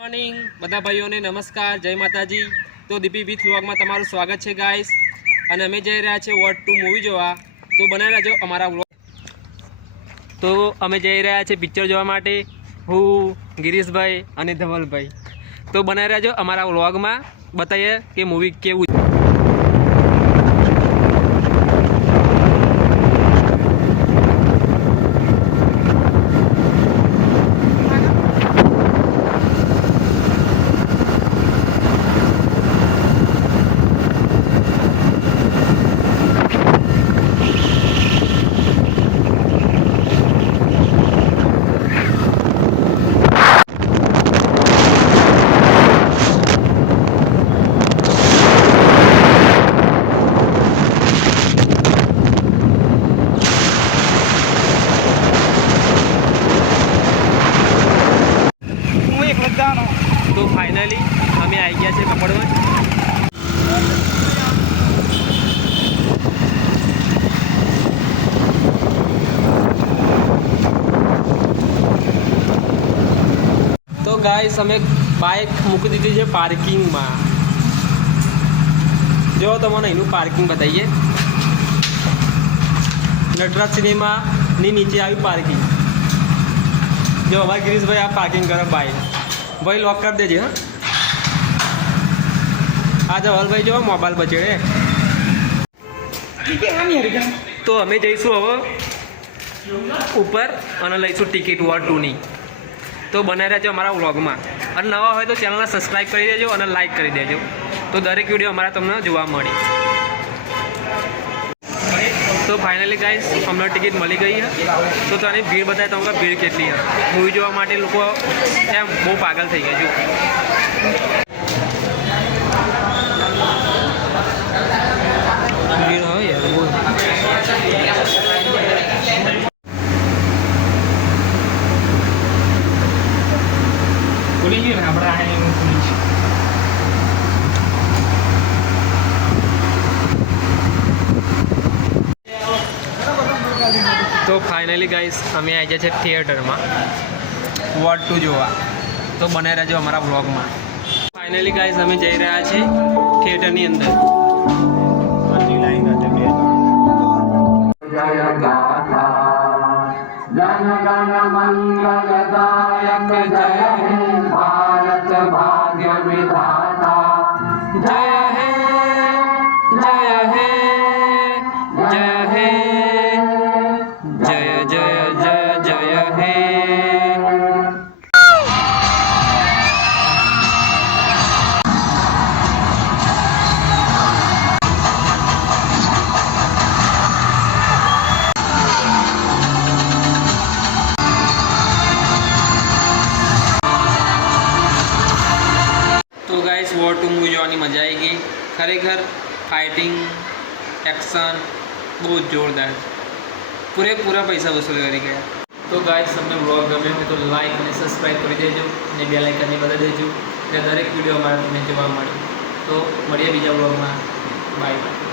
Morning બધા ભાઈઓને નમસ્કાર, જય માતાજી। તો દીપી વિથ વ્લોગમાં તમારું સ્વાગત છે ગાઈસ। અને અમે જઈ રહ્યા છીએ વોટ 2 મૂવી જોવા, તો બનાવી રહેજો અમારા વ્લોગ। તો અમે જઈ રહ્યા છીએ પિક્ચર જોવા માટે, હું ગિરીશભાઈ અને ધવલભાઈ। તો બનાવી રહેજો અમારા વ્લોગમાં, બતાવીએ કે મૂવી કેવું છે। તો ફાઇનલી અમે આવી ગયા છે કપડવંજ। તો ગાઈસ અમે બાઇક મૂકી દીધી છે પાર્કિંગમાં। જો તમને એનું પાર્કિંગ બતાવીએ, નટરાજ સિનેમાની નીચે આવી પાર્કિંગ। જો અમારા ગિરીશભાઈ આ પાર્કિંગ કરે બાઇક, ભાઈ લોક કરી દેજે। હા, આ ધવલભાઈ જો મોબાઈલ બચેડે। તો અમે જઈશું હવે ઉપર અને લઈશું ટિકિટ વોટ 2ની। તો બનાવી રહેજો અમારા વ્લોગમાં, અને નવા હોય તો ચેનલને સબસ્ક્રાઈબ કરી દેજો અને લાઈક કરી દેજો, તો દરેક વિડીયો અમારા તમને જોવા મળે। તો ફાઇનલી ગાઈસ અમને ટિકિટ મળી ગઈ છે। તો તને ભીડ બતાવે તમને, ભીડ કેટલી છે મૂવી જોવા માટે। લોકો એમ બહુ પાગલ થઈ ગયા છે। ભીડ હોય યાર બહુ। તો ફાઇનલી ગાઈસ અમે આવી ગયા છે થિયેટરમાં વોટ 2 જોવા। તો બને રહેજો અમારા વ્લોગમાં। ફાઇનલી ગાઈસ અમે જઈ રહ્યા છીએ થિયેટરની અંદર। વોટ 2 મૂવી જોવાની મજા આવી ગઈ ખરેખર। ફાઇટિંગ, એક્શન બહુ જ જોરદાર, પૂરેપૂરા પૈસા વસૂલ કરી ગયા। તો ગાઈસ તમને વ્લોગ ગમે હોય તો લાઈક અને સબસ્ક્રાઈબ કરી દેજો, અને બેલ આઇકનને બતાવી દેજો, એટલે દરેક વિડીયો અમારા તમને જોવા મળે। તો મળીએ બીજા વ્લોગમાં, બાય બાય।